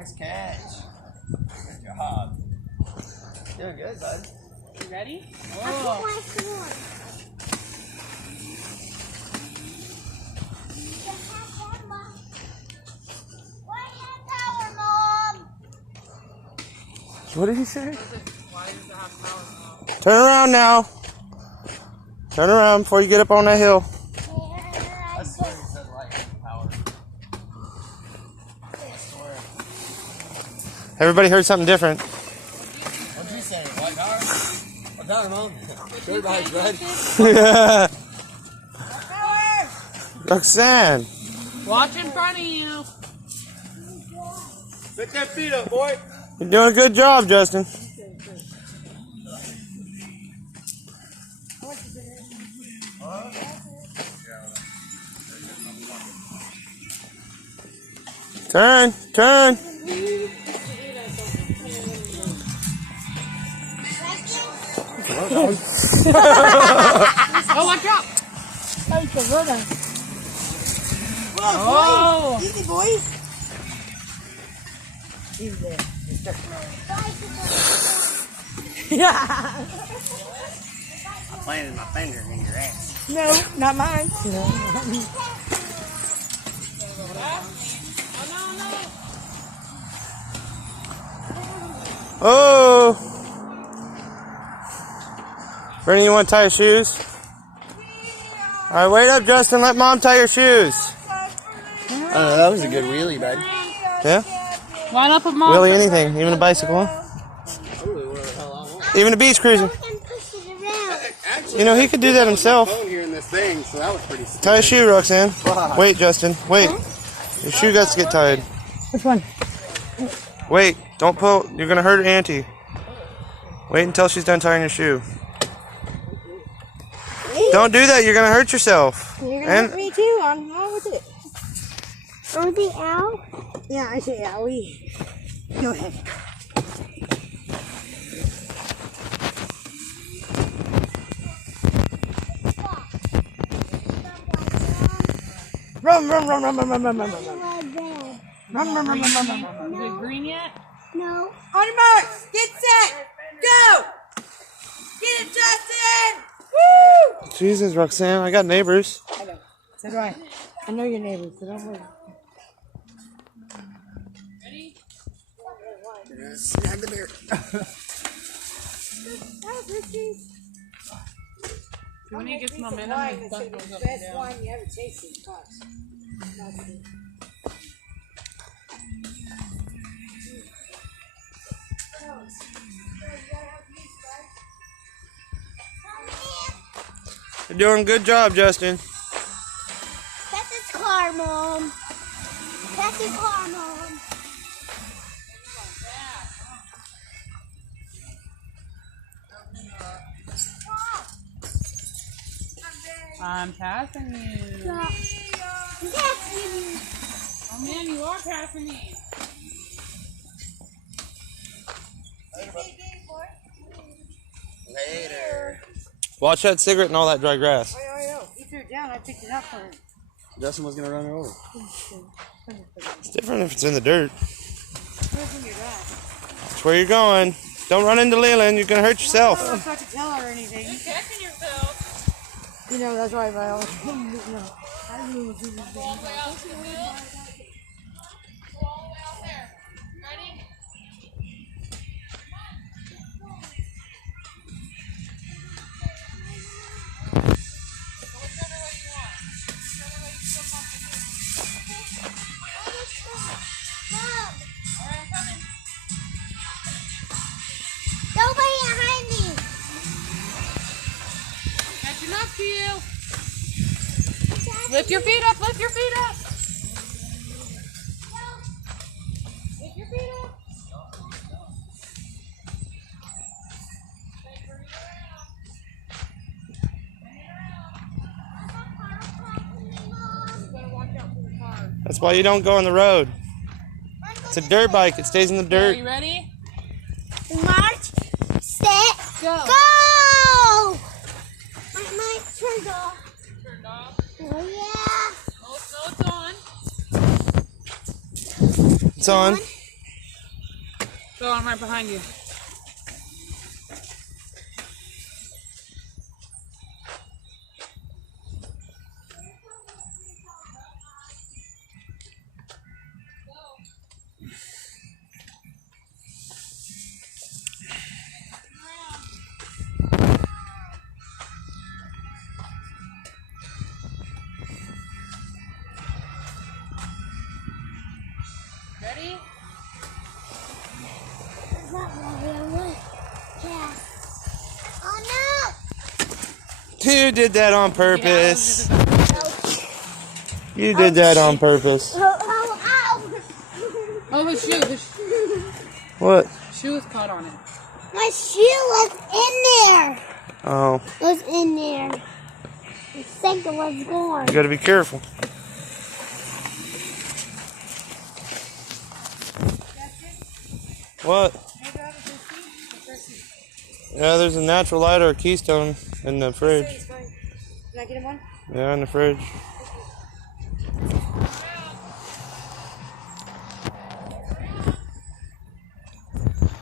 Nice catch. Good job. Doing good, bud. You ready? Oh. What did he say? Why does it have power, Mom? Turn around now. Turn around before you get up on that hill. I swear he said lightning power. I swear. Everybody heard something different. What did you say? What power? What power, Mom? Sure, guys, bud. Yeah. Roxanne. Watch in front of you. Pick that feet up, boy. You're doing a good job, Justin. Turn, turn. Oh, watch out. Oh, easy, boys. Easy there. Yeah. I planted my finger in your ass. No, not mine. Oh. Brittany, you want to tie your shoes? All right, wait up, Justin. Let Mom tie your shoes. That was a good wheelie, bud. Yeah? Line up with Mom. Willie, anything. Even a bicycle. Even a beach cruiser. You know, he could do that himself. Here in this thing, so that was pretty stupid. Tie a shoe, Roxanne. Wait, Justin. Wait. Your shoe got to get tied. Which one? Wait. Don't pull. You're going to hurt Auntie. Wait until she's done tying your shoe. Don't do that. You're going to hurt yourself. You're going to hurt me too. I'm wrong with it. Oh, the owl? Yeah, I say owie. Go ahead. Run, run, run, run, run, run, run, run, run, run. Run, run, run, run, run, run, run. Is it green yet? No. On your marks, get set, go! Get it, Justin! Woo! Jesus, Roxanne. I got neighbors. I know. So do I. I know your neighbors, so don't worry. Ready? Snag the bear. When he gets momentum, his butt goes up and Best down. wine you ever tasted, Pops. You're doing a good job, Justin. That's his car, Mom. That's his car, Mom. I'm passing you. Yes. Oh man, you are passing me. Later. Watch that cigarette and all that dry grass. Oh, he threw it down. I picked it up for him. Justin was gonna run her over. It's different if it's in the dirt. Where's in your dad? That's where you're going. Don't run into Leland. You're going to hurt I yourself. don't know if I could tell her or anything. You're catching yourself. You know, that's why I always I knew what he was Go doing. all the way out to the wheel. Go all the way out there. Ready? Go whichever way you want. Whichever way you feel comfortable. Mom, All right, I'm coming. nobody behind me. Catching up to you. Lift your feet up. Lift your feet up. Lift your feet up. You better watch out for the cars. That's why you don't go on the road. It's a dirt bike. It stays in the Are dirt. you ready? March, set, Go. go! My turned off. Turned off. Oh, yeah. Oh, so it's on. It's on. Go, I'm right behind you. Ready? Is that really? Yeah. Oh You did that on purpose. no! You did that on purpose. Oh! Oh, the shoe. The What? shoe is caught on it. My shoe was in there. Oh, It was in there. The second was gone. you gotta be careful. What? Yeah, there's a natural light or a Keystone in the fridge. Did I get him one? Yeah, in the fridge.